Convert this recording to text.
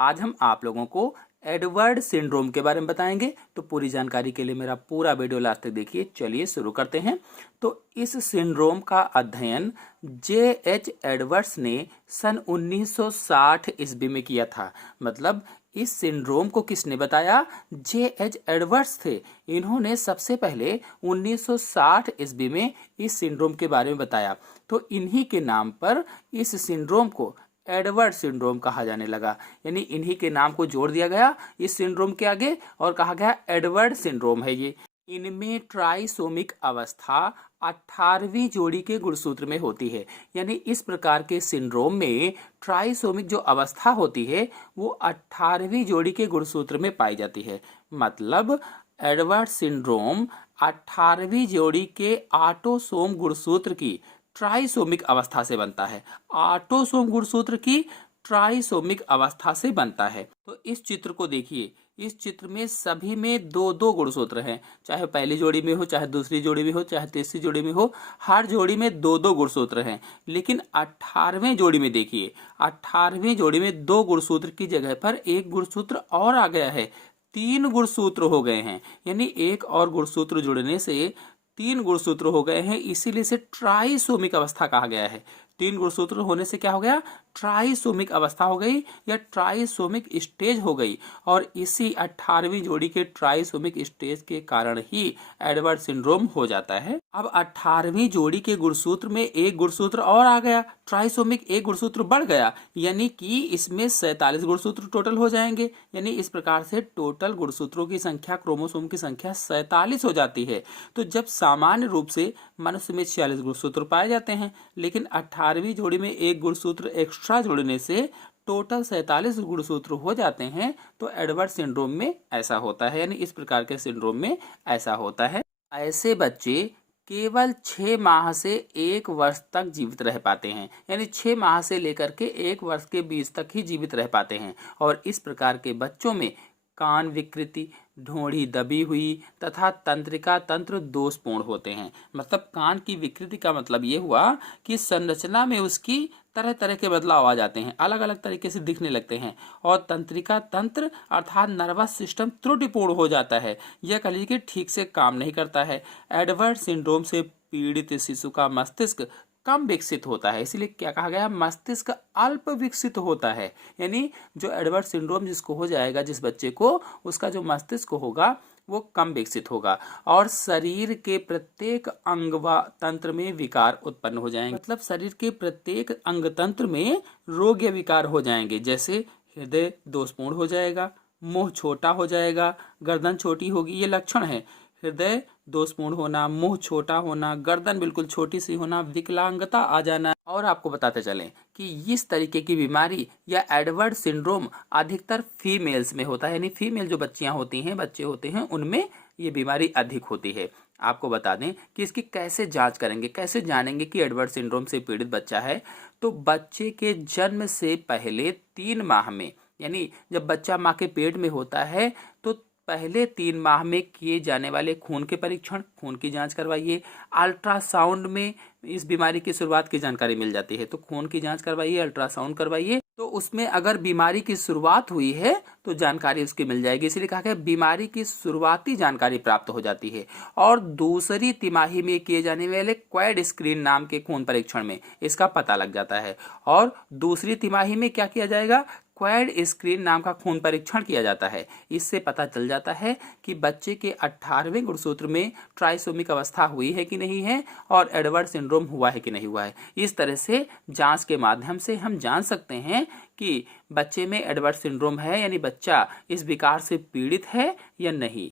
आज हम आप लोगों को एडवर्ड सिंड्रोम के बारे में बताएंगे। तो पूरी जानकारी के लिए मेरा पूरा वीडियो लास्ट तक देखिए। चलिए शुरू करते हैं। तो इस सिंड्रोम का अध्ययन J.H. एडवर्ड्स ने सन 1960 ईस्वी में किया था। मतलब इस सिंड्रोम को किसने बताया? J.H. एडवर्ड्स थे। इन्होंने सबसे पहले 1960 ईस्वी में इस सिंड्रोम के बारे में बताया। तो इन्हीं के नाम पर इस सिंड्रोम को एडवर्ड सिंड्रोम कहा जाने लगा। यानी इन्हीं के नाम को जोड़ दिया गया इस सिंड्रोम के आगे और कहा गया एडवर्ड सिंड्रोम है ये। इनमें ट्राइसोमिक अवस्था 18वीं जोड़ी के गुणसूत्र में होती है। यानी इस प्रकार के सिंड्रोम में ट्राइसोमिक जो अवस्था होती है वो 18वीं जोड़ी के गुणसूत्र में पाई जाती है। मतलब एडवर्ड सिंड्रोम 18वीं जोड़ी के ऑटोसोम गुणसूत्र की ट्राइसोमिक अवस्था से बनता है। ऑटोसोम गुणसूत्र की ट्राइसोमिक अवस्था से बनता है। तो इस चित्र को देखिए। इस चित्र में सभी में दो दो गुणसूत्र हैं। चाहे पहली जोड़ी में हो, चाहे दूसरी जोड़ी में हो, चाहे तीसरी जोड़ी में हो, हर जोड़ी में दो दो गुणसूत्र हैं। लेकिन 18वें जोड़ी में देखिए, 18वीं जोड़ी में दो गुणसूत्र की जगह पर एक गुणसूत्र और आ गया है। 3 गुणसूत्र हो गए हैं। यानी एक और गुणसूत्र जुड़ने से 3 गुणसूत्र हो गए हैं। इसीलिए इसे ट्राइसोमिक अवस्था कहा गया है। 3 गुणसूत्र होने से क्या हो गया? ट्राइसोमिक अवस्था हो गई या ट्राइसोमिक स्टेज हो गई। और इसी 18वीं जोड़ी के ट्राइसोमिक स्टेज के कारण ही एडवर्ड सिंड्रोम हो जाता है। अब 18वीं जोड़ी के गुणसूत्र में एक गुणसूत्र और आ गया, ट्राइसोमिक एक गुणसूत्र बढ़ गया। यानी कि इसमें 47 गुणसूत्र टोटल हो जाएंगे। यानी इस प्रकार से टोटल गुणसूत्रों की संख्या, क्रोमोसोम की संख्या 47 हो जाती है। तो जब सामान्य रूप से मनुष्य में 46 गुणसूत्र पाए जाते हैं, लेकिन 18वीं जोड़ी में एक गुणसूत्र एक्स्ट्रा जोड़ने से टोटल 47 गुणसूत्र हो जाते हैं। तो एडवर्ड सिंड्रोम में ऐसा होता है। यानी इस प्रकार के सिंड्रोम में ऐसा होता है। ऐसे बच्चे केवल 6 माह से 1 वर्ष तक जीवित रह पाते हैं। यानी 6 माह से लेकर के 1 वर्ष के बीच तक ही जीवित रह पाते हैं। और इस प्रकार के बच्चों में कान विकृति, ढोंढ़ी दबी हुई तथा तंत्रिका तंत्र दोषपूर्ण होते हैं। मतलब कान की विकृति का मतलब ये हुआ कि संरचना में उसकी तरह तरह के बदलाव आ जाते हैं, अलग अलग तरीके से दिखने लगते हैं। और तंत्रिका तंत्र अर्थात नर्वस सिस्टम त्रुटिपूर्ण हो जाता है। यह कह लीजिए कि ठीक से काम नहीं करता है। एडवर्ड सिंड्रोम से पीड़ित शिशु का मस्तिष्क कम विकसित होता है। इसीलिए क्या कहा गया? मस्तिष्क अल्प विकसित होता है। यानी जो एडवर्ड सिंड्रोम जिसको हो जाएगा, जिस बच्चे को, उसका जो मस्तिष्क होगा वो कम विकसित होगा। और शरीर के प्रत्येक अंग व तंत्र में विकार उत्पन्न हो जाएंगे। मतलब शरीर के प्रत्येक अंग तंत्र में रोग या विकार हो जाएंगे। जैसे हृदय दोषपूर्ण हो जाएगा, मुंह छोटा हो जाएगा, गर्दन छोटी होगी। ये लक्षण है। हृदय दोषपूर्ण होना, मुंह छोटा होना, गर्दन बिल्कुल छोटी सी होना, विकलांगता आ जाना। और आपको बताते चलें कि इस तरीके की बीमारी या एडवर्ड सिंड्रोम अधिकतर फीमेल्स में होता है। यानी फीमेल जो बच्चियां होती हैं, बच्चे होते हैं, उनमें ये बीमारी अधिक होती है। आपको बता दें कि इसकी कैसे जांच करेंगे, कैसे जानेंगे कि एडवर्ड सिंड्रोम से पीड़ित बच्चा है। तो बच्चे के जन्म से पहले 3 माह में, यानी जब बच्चा माँ के पेट में होता है तो पहले 3 माह में किए जाने वाले खून के परीक्षण, खून की जांच करवाइए। अल्ट्रासाउंड में इस बीमारी की शुरुआत की जानकारी मिल जाती है। तो खून की जांच करवाइए, अल्ट्रासाउंड करवाइए। तो उसमें अगर बीमारी की शुरुआत हुई है तो जानकारी उसकी मिल जाएगी। इसलिए कहा गया बीमारी की शुरुआती जानकारी प्राप्त हो जाती है। और दूसरी तिमाही में किए जाने वाले क्वैड स्क्रीन नाम के खून परीक्षण में इसका पता लग जाता है। और दूसरी तिमाही में क्या किया जाएगा? क्वैड स्क्रीन नाम का खून परीक्षण किया जाता है। इससे पता चल जाता है कि बच्चे के 18वें गुणसूत्र में ट्राइसोमिक अवस्था हुई है कि नहीं है और एडवर्ड सिंड्रोम हुआ है कि नहीं हुआ है। इस तरह से जांच के माध्यम से हम जान सकते हैं कि बच्चे में एडवर्ड सिंड्रोम है, यानी बच्चा इस विकार से पीड़ित है या नहीं।